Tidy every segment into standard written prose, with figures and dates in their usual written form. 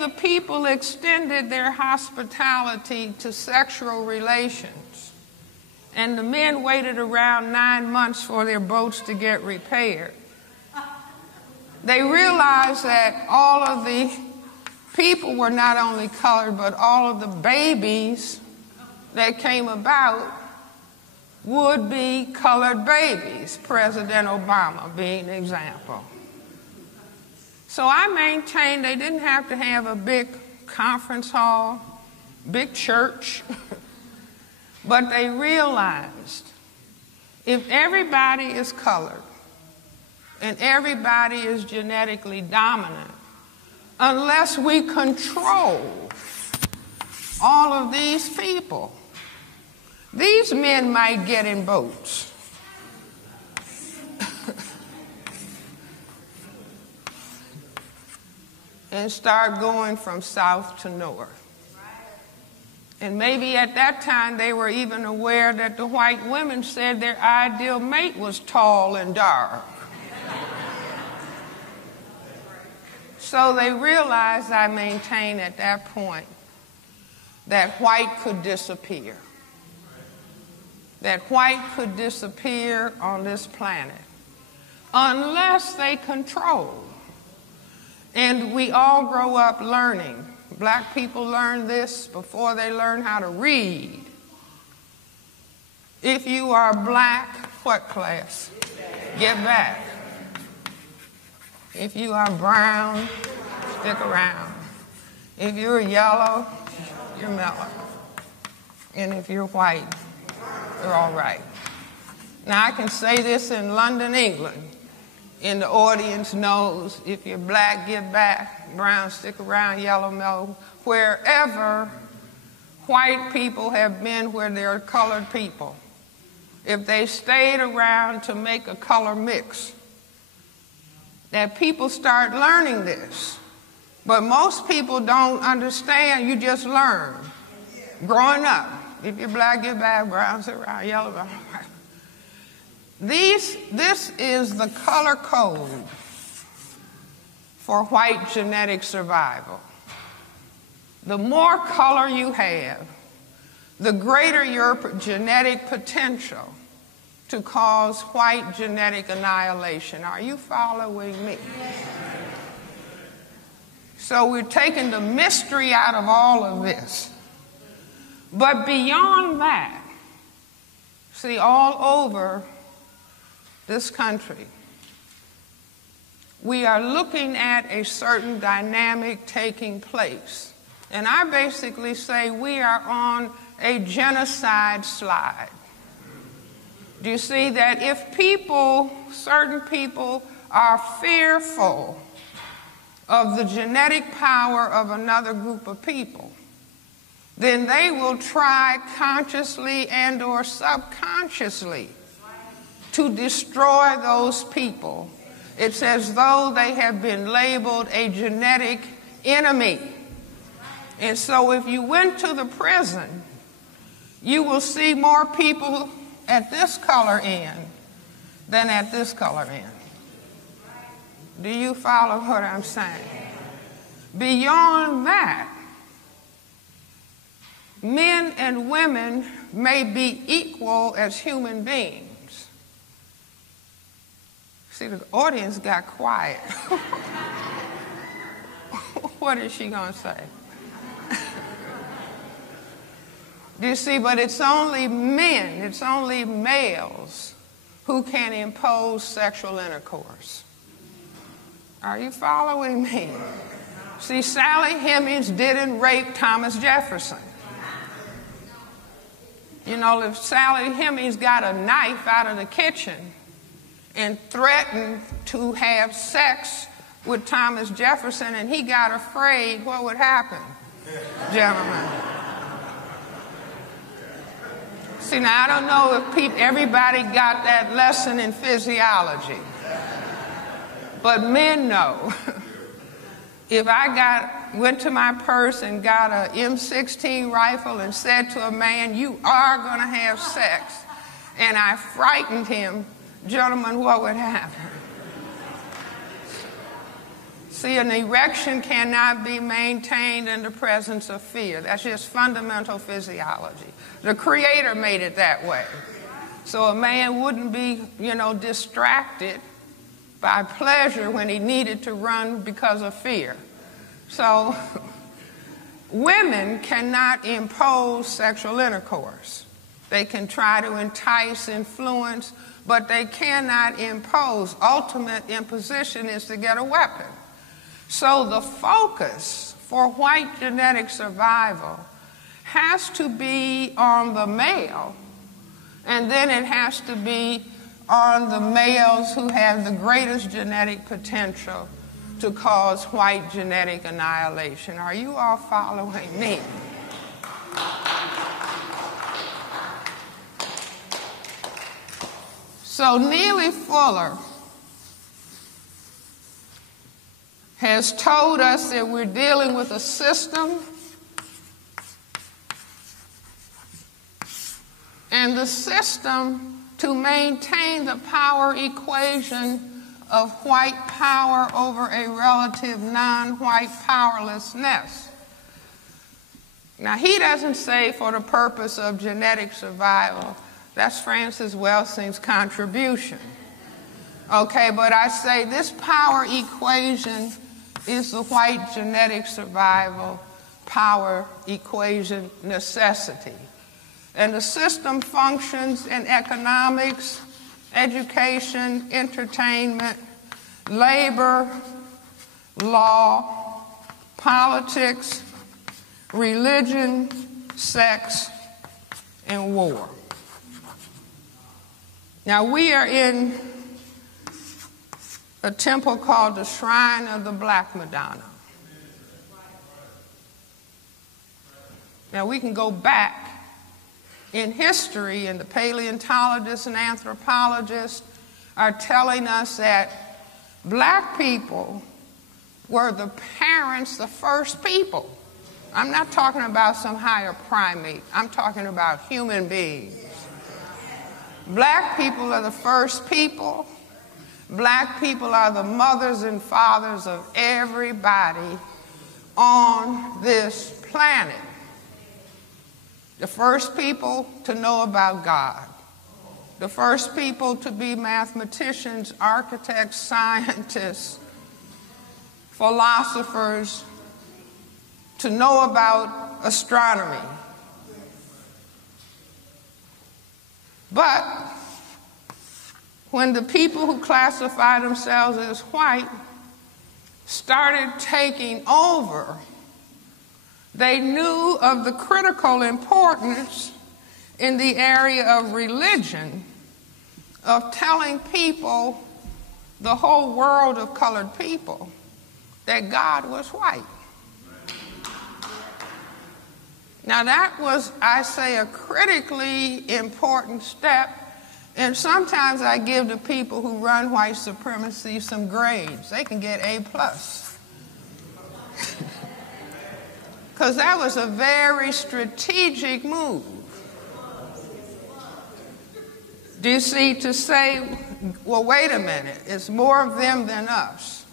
the people extended their hospitality to sexual relations, and the men waited around 9 months for their boats to get repaired, they realized that all of the people were not only colored, but all of the babies that came about would be colored babies, President Obama being an example. So I maintain they didn't have to have a big conference hall, big church, but they realized if everybody is colored and everybody is genetically dominant, unless we control all of these people, these men might get in boats. And start going from south to north. And maybe at that time they were even aware that the white women said their ideal mate was tall and dark. So they realized, I maintain at that point, that white could disappear. That white could disappear on this planet unless they control. And we all grow up learning. Black people learn this before they learn how to read. If you are black, what class? Get back. If you are brown, stick around. If you're yellow, you're mellow. And if you're white, you're all right. Now, I can say this in London, England, and the audience knows if you're black, get back, brown, stick around, yellow, mellow. Wherever white people have been where there are colored people, if they stayed around to make a color mix, that people start learning this. But most people don't understand, you just learn. Growing up, if you're black, get back, brown, sit around, yellow, brown. This is the color code for white genetic survival. The more color you have, the greater your genetic potential to cause white genetic annihilation. Are you following me? So we're taking the mystery out of all of this. But beyond that, see, all over this country, we are looking at a certain dynamic taking place. And I basically say we are on a genocide slide. Do you see that if people, certain people, are fearful of the genetic power of another group of people, then they will try consciously and or subconsciously to destroy those people. It's as though they have been labeled a genetic enemy. And so if you went to the prison, you will see more people at this color end than at this color end. Do you follow what I'm saying? Beyond that, men and women may be equal as human beings. See, the audience got quiet. What is she going to say? Do you see? But it's only men, it's only males who can impose sexual intercourse. Are you following me? See, Sally Hemings didn't rape Thomas Jefferson. You know, if Sally Hemings got a knife out of the kitchen and threatened to have sex with Thomas Jefferson and he got afraid, what would happen, gentlemen? See, now I don't know if everybody got that lesson in physiology, but men know. If I went to my purse and got a M16 rifle and said to a man, "You are going to have sex," and I frightened him, gentlemen, what would happen? See, an erection cannot be maintained in the presence of fear. That's just fundamental physiology. The Creator made it that way. So a man wouldn't be, distracted by pleasure when he needed to run because of fear. So women cannot impose sexual intercourse. They can try to entice, influence, but they cannot impose. Ultimate imposition is to get a weapon. So the focus for white genetic survival has to be on the male, and then it has to be on the males who have the greatest genetic potential to cause white genetic annihilation. Are you all following me? So Neely Fuller has told us that we're dealing with a system, and the system, to maintain the power equation of white power over a relative non-white powerlessness. Now, he doesn't say for the purpose of genetic survival. That's Frances Welsing's contribution. Okay, but I say this power equation is the white genetic survival power equation necessity. And the system functions in economics, education, entertainment, labor, law, politics, religion, sex, and war. Now, we are in a temple called the Shrine of the Black Madonna. Now, we can go back in history, and the paleontologists and anthropologists are telling us that black people were the parents, the first people. I'm not talking about some higher primate. I'm talking about human beings. Black people are the first people. Black people are the mothers and fathers of everybody on this planet. The first people to know about God. The first people to be mathematicians, architects, scientists, philosophers, to know about astronomy. But when the people who classify themselves as white started taking over, they knew of the critical importance in the area of religion of telling people, the whole world of colored people, that God was white. Now that was, I say, a critically important step, and sometimes I give the people who run white supremacy some grades. They can get A+. Because that was a very strategic move. Do you see, to say, well, wait a minute, it's more of them than us.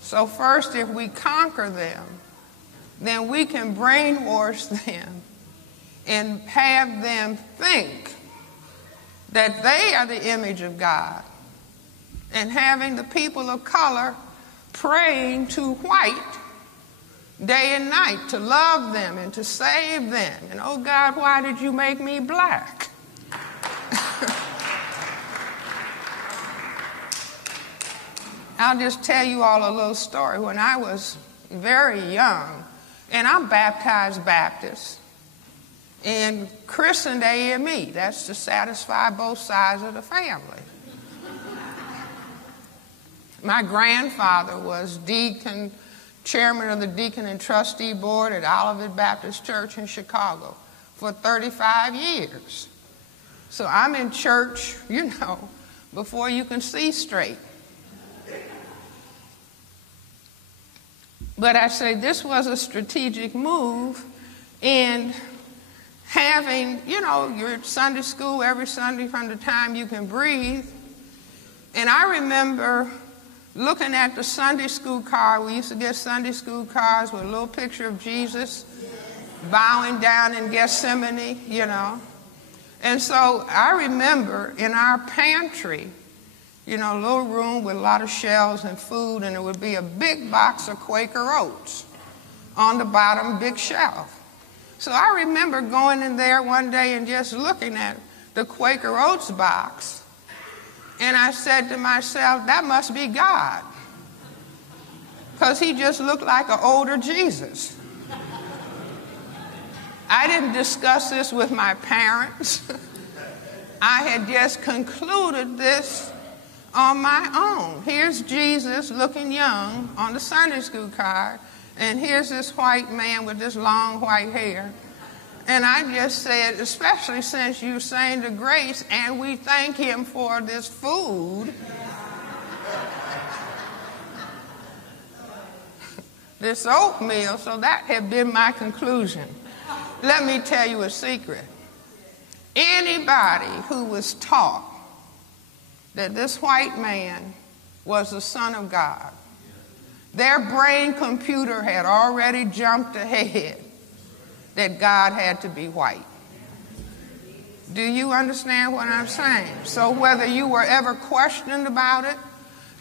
So first, if we conquer them, then we can brainwash them and have them think that they are the image of God, and having the people of color praying to white day and night to love them and to save them. And, oh God, why did you make me black? I'll just tell you all a little story. When I was very young, and I'm baptized Baptist and christened AME. That's to satisfy both sides of the family. My grandfather was deacon, chairman of the deacon and trustee board at Olivet Baptist Church in Chicago for 35 years. So I'm in church, before you can see straight. But I say this was a strategic move in having, your Sunday school every Sunday from the time you can breathe. And I remember looking at the Sunday school card. We used to get Sunday school cards with a little picture of Jesus bowing down in Gethsemane, you know. And so I remember in our pantry, you know, a little room with a lot of shelves and food, and there would be a big box of Quaker Oats on the bottom big shelf. So I remember going in there one day and just looking at the Quaker Oats box, and I said to myself, that must be God, because he just looked like an older Jesus. I didn't discuss this with my parents. I had just concluded this on my own. Here's Jesus looking young on the Sunday school card, and here's this white man with this long white hair. And I just said, especially since you sang the grace and we thank him for this food, this oatmeal, so that had been my conclusion. Let me tell you a secret. Anybody who was taught that this white man was the Son of God, their brain computer had already jumped ahead that God had to be white. Do you understand what I'm saying? So whether you were ever questioned about it,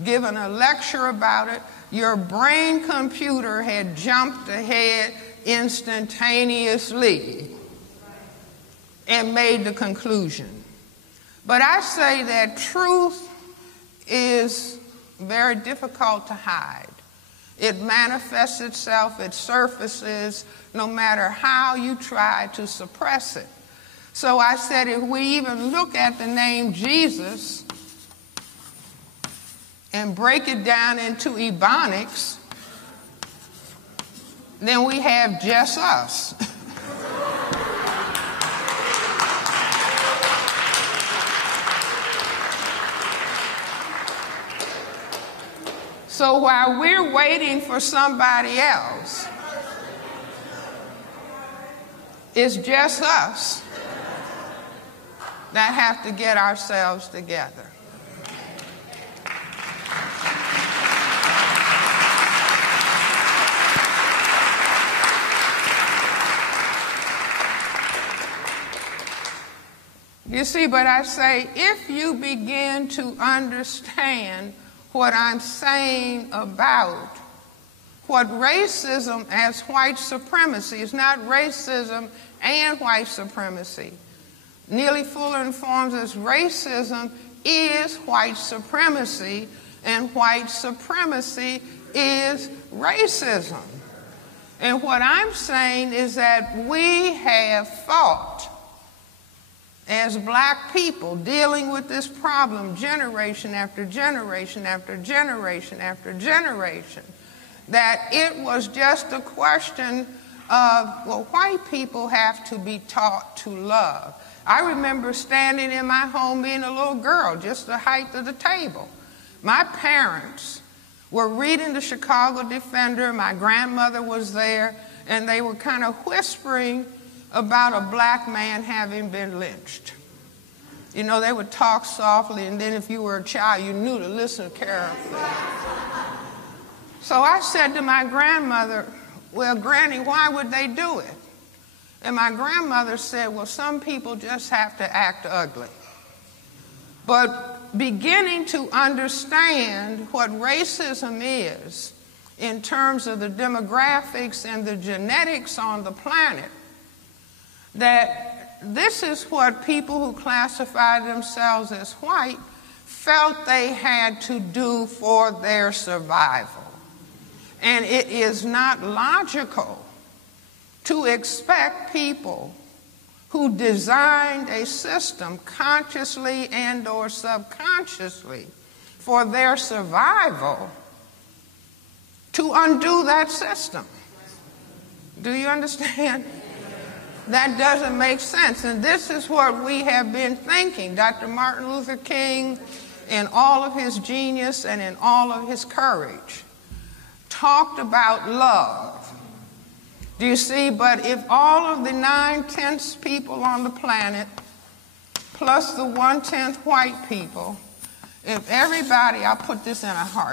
given a lecture about it, your brain computer had jumped ahead instantaneously and made the conclusion. But I say that truth is very difficult to hide. It manifests itself, it surfaces, no matter how you try to suppress it. So I said, if we even look at the name Jesus and break it down into Ebonics, then we have just us. So while we're waiting for somebody else, it's just us that have to get ourselves together. You see, but I say, if you begin to understand what I'm saying about what racism as white supremacy is, not racism and white supremacy. Neely Fuller informs us racism is white supremacy, and white supremacy is racism. And what I'm saying is that we have fought as black people dealing with this problem generation after generation after generation after generation, that it was just a question of, well, white people have to be taught to love. I remember standing in my home being a little girl, just the height of the table. My parents were reading the Chicago Defender, my grandmother was there, and they were kind of whispering about a black man having been lynched. You know, they would talk softly, and then if you were a child, you knew to listen carefully. So I said to my grandmother, well, Granny, why would they do it? And my grandmother said, well, some people just have to act ugly. But beginning to understand what racism is in terms of the demographics and the genetics on the planet, that this is what people who classify themselves as white felt they had to do for their survival. And it is not logical to expect people who designed a system consciously and or subconsciously for their survival to undo that system. Do you understand? That doesn't make sense. And this is what we have been thinking. Dr. Martin Luther King, in all of his genius and in all of his courage, talked about love. Do you see? But if all of the 9/10 people on the planet, plus the 1/10 white people, if everybody, I'll put this in a heart.